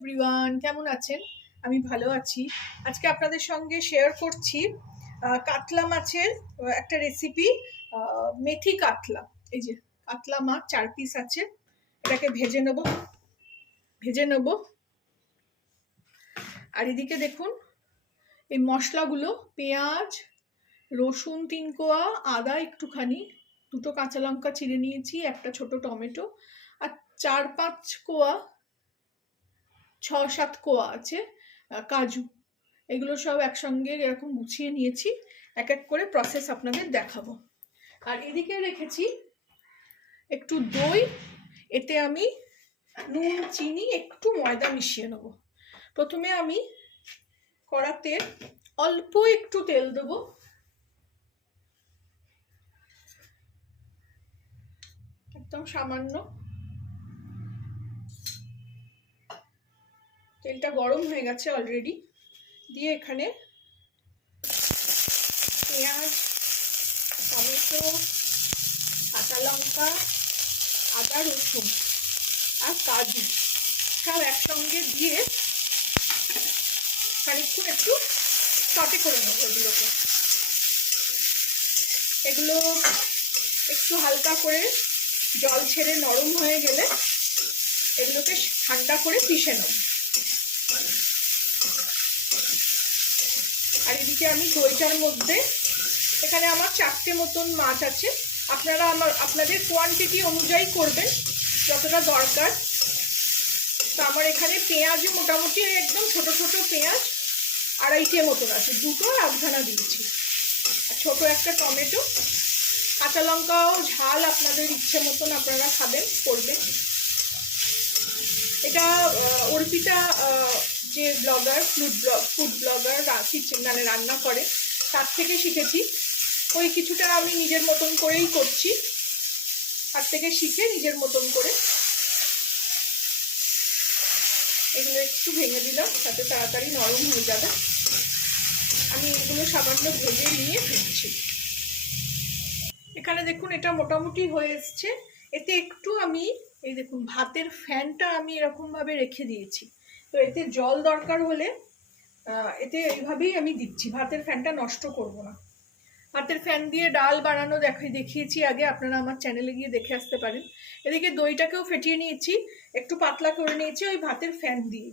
Everyone, কেমন আছেন? আমি ভালো আছি। আজকে আপনাদের সঙ্গে শেয়ার করছি কাতলা মাছের একটা রেসিপি। মেথি কাতলা। এই যে কাতলা মাছ 4 পিস আছে, এটাকে ভেজে নেব। আর এদিকে দেখুন এই মশলাগুলো: পেঁয়াজ, রসুন 3 কোয়া, আদা একটুখানি, 2টো কাঁচা লঙ্কা চিড়ে নিয়েছি, একটা ছোট টমেটো, আর 4-5 কোয়া 6-7 কোয়া আছে কাজু। এগুলো সব একসঙ্গে এরকম গুছিয়ে নিয়েছি। এক এক করে প্রসেস আপনাদের দেখাবো। আর এদিকে রেখেছি একটু দই, এতে আমি নুন, চিনি, একটু ময়দা মিশিয়ে নেব। প্রথমে আমি কড়াতে অল্প একটু তেল দেবো, একদম সামান্য। তেলটা গরম হয়ে গেছে অলরেডি। দিয়ে এখানে পেঁয়াজ, টমেটো, কাঁচা লঙ্কা, আদা, রসুন আর কাজু সব একসঙ্গে দিয়ে খানিকক্ষণ একটু সটে করে নেবো এগুলোকে। এগুলো একটু হালকা করে জল ছেড়ে নরম হয়ে গেলে এগুলোকে ঠান্ডা করে পিষে নেব। আর এদিকে আমি দইটার মধ্যে, এখানে আমার 4টে মতন মাছ আছে, আপনারা আপনাদের কোয়ান্টিটি অনুযায়ী করবেন যতটা দরকার। তো আমার এখানে পেঁয়াজও মোটামুটি একদম ছোট ছোট পেঁয়াজ 2.5টে মতন আছে, 2টো আধখানা দিয়েছি, আর ছোট একটা টমেটো। কাঁচা লঙ্কাও ঝাল আপনাদের ইচ্ছে মতন আপনারা খাবেন, করবেন। এটা অর্পিতা যে ব্লগার, ফুড ব্লগার মানে রান্না করে, তার থেকে শিখেছি। ওই কিছুটা আমি নিজের মতন করেই করছি, তার থেকে শিখে নিজের মতন করে এগুলো একটু ভেঙে দিলাম, তাতে তাড়াতাড়ি নরম হয়ে যাবে। আমি এগুলো সামান্য ভেজে নিয়ে ফেলছি। এখানে দেখুন এটা মোটামুটি হয়ে এসছে। এতে একটু আমি এই দেখুন ভাতের ফ্যানটা আমি এরকমভাবে রেখে দিয়েছি, তো এতে জল দরকার হলে এতে এইভাবেই আমি দিচ্ছি, ভাতের ফ্যানটা নষ্ট করব না। ভাতের ফ্যান দিয়ে ডাল বানানো দেখিয়েছি আগে, আপনারা আমার চ্যানেলে গিয়ে দেখে আসতে পারেন। এদিকে দইটাকেও ফেটিয়ে নিয়েছি, একটু পাতলা করে নিয়েছি ওই ভাতের ফ্যান দিয়ে।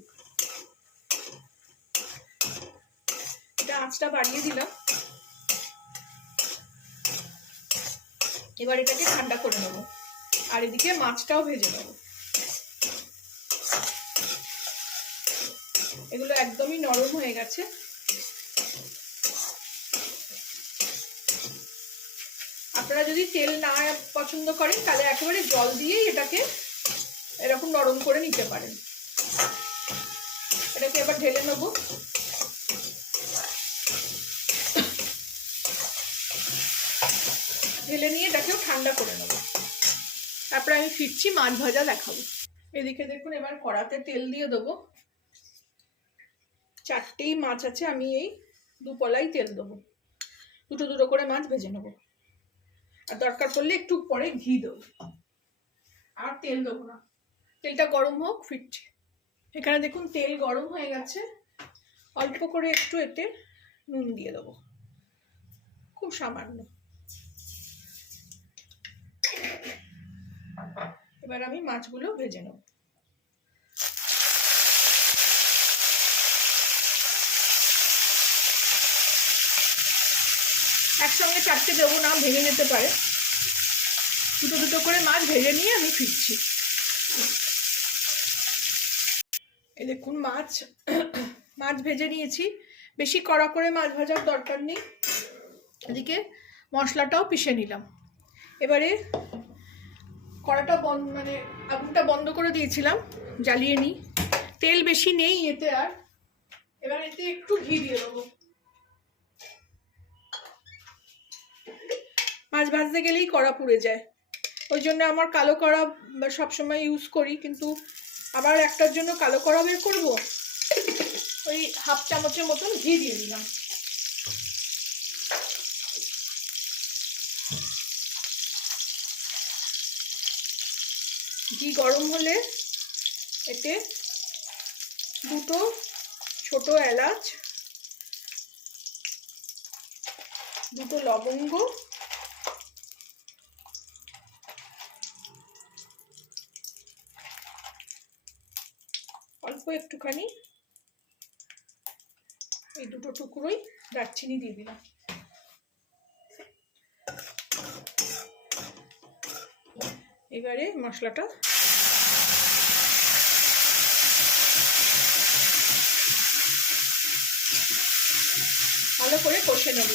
এটা আঁচটা বাড়িয়ে দিলাম। এবার এটাকে ঠান্ডা করে নেব, আর এদিকে মাছটাও ভেজে নেব। এগুলো একদমই নরম হয়ে গেছে। আপনারা যদি তেল না পছন্দ করেন তাহলে একেবারে জল দিয়েই এটাকে এরকম নরম করে নিতে পারেন। এটাকে এবার ঢেলে নেব। ঢেলে নিয়ে এটাকেও ঠান্ডা করে নেব, তারপরে আমি ফিরছি, মাছ ভাজা দেখাবো। এদিকে দেখুন এবার কড়াতে তেল দিয়ে দেবো। 4টেই মাছ আছে, আমি এই 2 পলাই তেল দেবো। দুটো করে মাছ ভেজে নেবো, আর দরকার পড়লে একটু পরে ঘি দেবো, আর তেল দেবো না। তেলটা গরম হোক, ফিরছি। এখানে দেখুন তেল গরম হয়ে গেছে, অল্প করে একটু এতে নুন দিয়ে দেবো, খুব সামান্য। এবার আমি মাছগুলো ভেজে নেব। একসঙ্গে 4টে দেবো না, ভেঙে যেতে পারে। দুটো করে মাছ ভেজে নিয়ে আমি ফিরছি। এই দেখুন মাছ ভেজে নিয়েছি, বেশি কড়া করে মাছ ভাজার দরকার নেই। এদিকে মশলাটাও পিষে নিলাম। এবারে কড়াটা আগুনটা বন্ধ করে দিয়েছিলাম, জ্বালিয়ে নিই। তেল বেশি নেই এতে আর। এবার এতে একটু ঘি দিয়ে দেবো। মাছ ভাজতে গেলেই কড়া পুড়ে যায়, ওই জন্য আমার কালো কড়া সবসময় ইউজ করি, কিন্তু আবার একটার জন্য কালো কড়া বের করবো। ওই 1/2 চামচের মতন ঘি দিয়ে দিলাম। ঘি গরম হলে এতে দুটো ছোট এলাচ, দুটো লবঙ্গ, অল্প একটুখানি এই দুটো টুকরোই দারচিনি দিয়ে দিলাম। এবারে মশলাটা ভালো করে কষে নেব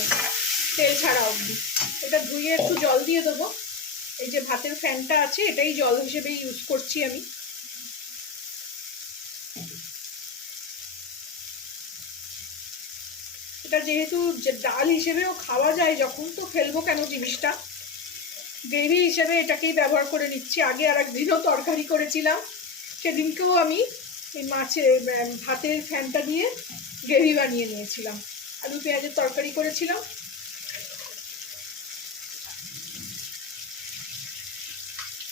তেল ছাড়া অবধি। এটা ধুয়ে একটু জল দিয়ে দেবো। এই যে ভাতের ফ্যানটা আছে এটাই জল হিসেবে ইউজ করছি আমি। এটা যেহেতু ডাল হিসেবেও খাওয়া যায় যখন, তো ফেলবো কেন জিনিসটা, গ্রেভি হিসেবে এটাকেই ব্যবহার করে নিচ্ছি। আগে আর একদিনও তরকারি করেছিলাম, সেদিনকেও আমি এই ভাতের ফ্যানটা দিয়ে গ্রেভি বানিয়ে নিয়েছিলাম, আলু পেঁয়াজের তরকারি করেছিলাম।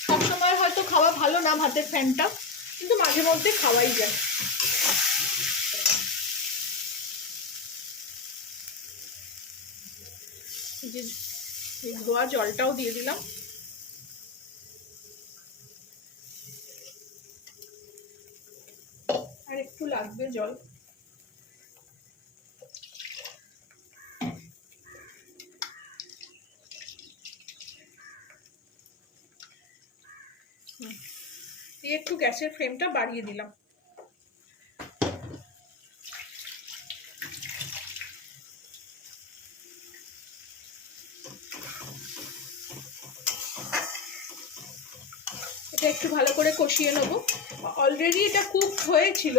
সবসময় হয়তো খাওয়া ভালো না ভাতের ফ্যানটা, কিন্তু মাঝে মধ্যে খাওয়াই যায়। যে ধোয়া জলটাও দিয়ে দিলাম। আর একটু লাগবে জল। দিয়ে একটু গ্যাসের ফ্লেমটা বাড়িয়ে দিলাম। এটা একটু ভালো করে কষিয়ে নেব। অলরেডি এটা কুক হয়েছিল।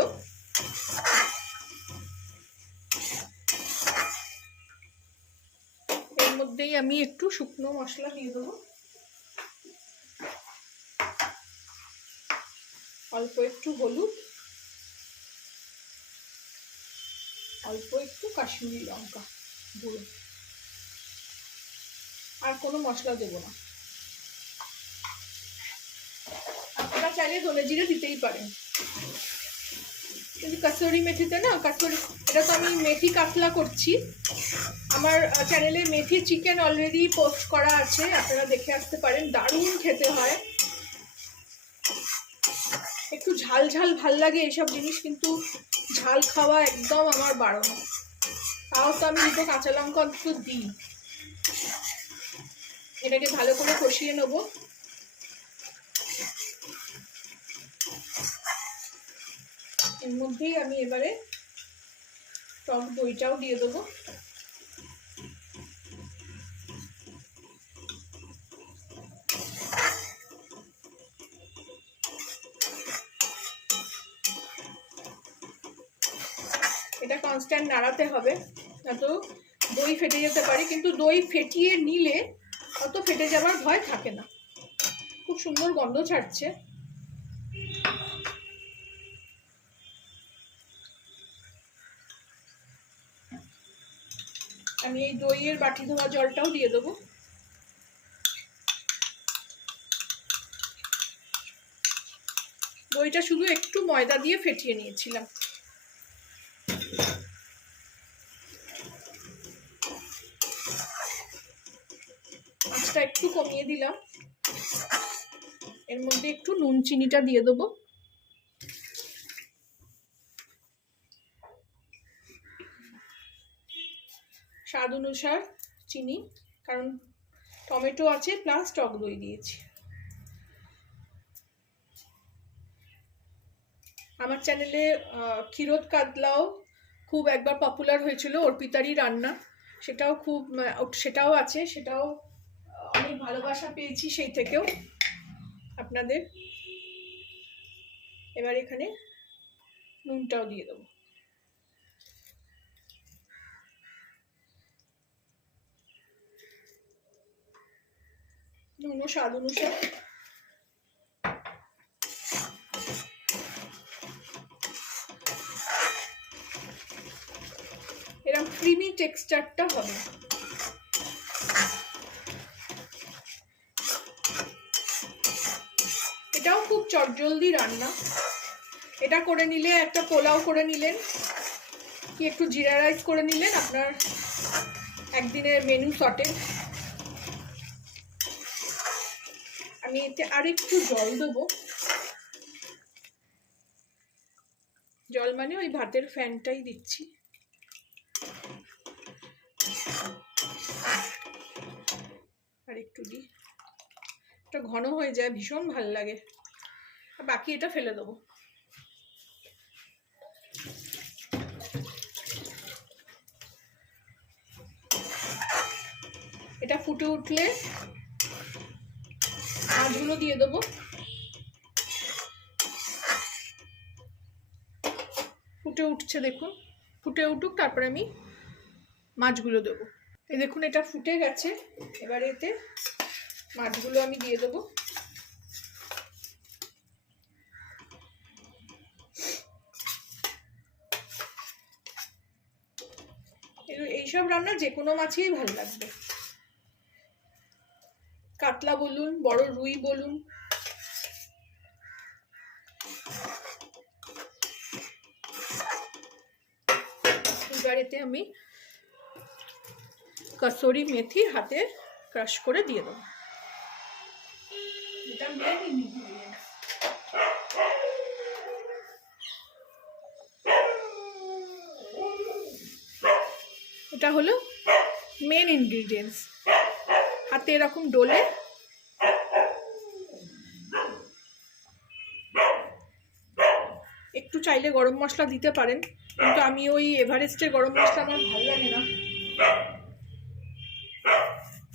এর মধ্যেই আমি একটু শুকনো মশলা দিয়ে দেবো, অল্প একটু হলুদ, অল্প একটু কাশ্মীরি লঙ্কা গুঁড়ো, আর কোনো মশলা দেবো না। আপনারা চাইলে ধনে জিরে দিতেই পারেন, কিন্তু কাসুরি মেথিতে না, এটা তো আমি মেথি কাতলা করছি। আমার চ্যানেলে মেথি চিকেন অলরেডি পোস্ট করা আছে, আপনারা দেখে আসতে পারেন, দারুণ খেতে হয়। একটু ঝাল ঝাল ভাল লাগে এইসব জিনিস, কিন্তু ঝাল খাওয়া একদম আমার বারণ। তাও তো আমি দুটো কাঁচা লঙ্কা একটু দিই। এটাকে ভালো করে কষিয়ে নেবো। এর মধ্যেই আমি এবারে টক দইটাও দিয়ে দেবো। এটা কনস্ট্যান্ট নাড়াতে হবে, না তো দই ফেটে যেতে পারে, কিন্তু দই ফেটিয়ে নিলে অত ফেটে যাবার ভয় থাকে না। খুব সুন্দর গন্ধ ছাড়ছে। আমি এই দইয়ের বাটি ধোয়া জলটাও দিয়ে দেবো। দইটা শুধু একটু ময়দা দিয়ে ফেটিয়ে নিয়েছিলাম। আঁচটা একটু কমিয়ে দিলাম। এর মধ্যে একটু নুন চিনিটা দিয়ে দেবো। স্বাদ অনুসার চিনি, কারণ টমেটো আছে প্লাস টক দই দিয়েছি। আমার চ্যানেলে ক্ষীরোদ কাতলাও খুব একবার পপুলার হয়েছিল, অর্পিতারই রান্না, সেটাও আছে, সেটাও অনেক ভালোবাসা পেয়েছি সেই থেকেও আপনাদের। এবার এখানে নুনটাও দিয়ে দেবো। নুনও স্বাদ অনুসার। এরকম ক্রিমি টেক্সচারটা হবে। এটাও খুব চটজলদি রান্না, এটা করে নিলে একটা পোলাও করে নিলেন, কি একটু জিরা রাইস করে নিলেন, আপনার একদিনের মেনু সর্টেড। আমি এতে আরেকটু জল দেবো, জল মানে ওই ভাতের ফ্যানটাই দিচ্ছি। আর একটু দিই, এটা ঘন হয়ে যায়, ভীষণ ভাল লাগে। আর বাকি এটা ফেলে দেবো। এটা ফুটে উঠলে মাছগুলো দিয়ে দেবো। ফুটে উঠছে দেখুন, ফুটে উঠুক, তারপরে আমি মাছগুলো দেবো। এই দেখুন এটা ফুটে গেছে, এবারে এতে মাছগুলো আমি দিয়ে দেবো। এইসব রান্না যে কোনো মাছেই ভালো লাগবে, কাতলা বলুন, বড় রুই বলুন। এবার এতে আমি কসুরি মেথি হাতে ক্রাশ করে দিয়ে দেবো। এটা হলো মেন ইনগ্রিডিয়েন্টস। হাতে এরকম ডলে একটু চাইলে গরম মশলা দিতে পারেন, কিন্তু আমি ওই এভারেস্টের গরম মশলা আমার ভালো লাগে না,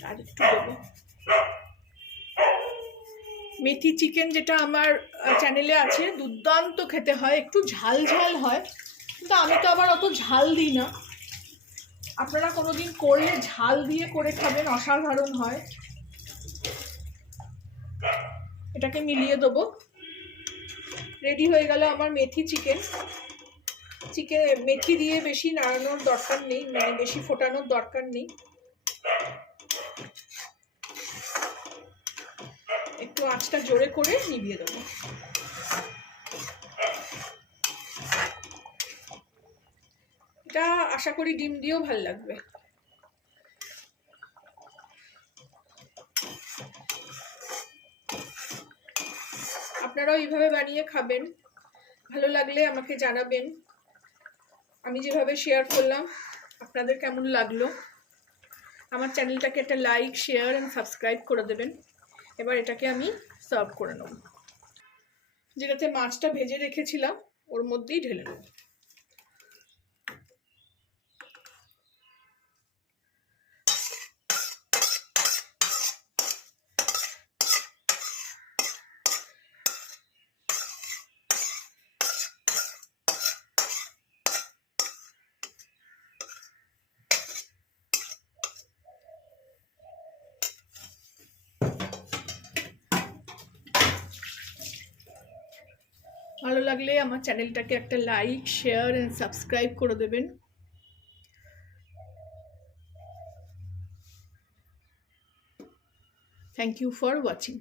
আর একটু দেবো। মেথি চিকেন যেটা আমার চ্যানেলে আছে, দুর্দান্ত খেতে হয়, একটু ঝাল ঝাল হয়, কিন্তু আমি তো আবার অত ঝাল দিই না। আপনারা কোনোদিন করলে ঝাল দিয়ে করে খাবেন, অসাধারণ হয়। এটাকে মিলিয়ে দেবো। রেডি হয়ে গেল আমার মেথি চিকেন। মেথি দিয়ে বেশি নাড়ানোর দরকার নেই, মানে বেশি ফোটানোর দরকার নেই। একটু আঁচটা জোরে করে নিভিয়ে দেবো। এটা আশা করি ডিম দিয়েও ভাল লাগবে। আপনারাও এইভাবে বানিয়ে খাবেন, ভালো লাগলে আমাকে জানাবেন। আমি যেভাবে শেয়ার করলাম আপনাদের কেমন লাগলো। আমার চ্যানেলটাকে একটা লাইক, শেয়ার এন্ড সাবস্ক্রাইব করে দেবেন। এবার এটাকে আমি সার্ভ করে নেব। যেটাতে মাছটা ভেজে রেখেছিলাম ওর মধ্যেই ঢেলে নেব। ভালো লাগলে আমার চ্যানেলটাকে একটা লাইক, শেয়ার এন্ড সাবস্ক্রাইব করে দেবেন। Thank you for watching.